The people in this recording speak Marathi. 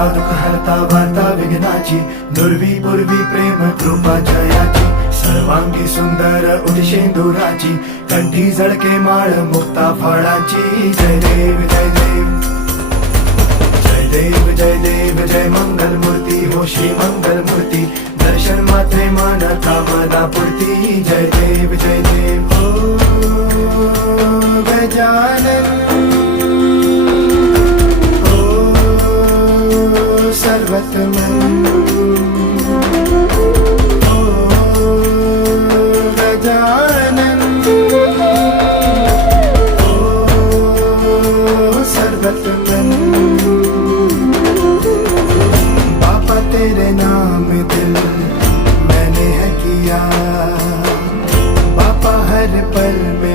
हरता दुःख हरता वार्ता विघ्नाची, दुर्वी पूर्वी प्रेम कृपा जयाची, सर्वांगी सुंदर उदिशेंदुराची, कंठी झळके माळ मुक्ता फळाची. जय देव जय देव जय देव जय देव जय मंगल मूर्ती हो श्री मंगल मूर्ती, दर्शन मात्रे मन कामना पूर्ती. जय देव जय देव हो गजानन हो सर्वतमन हो गजानन हो सर्वतमन. बाबा तेरे नाम दिल मैंने है किया, बाबा हर पल में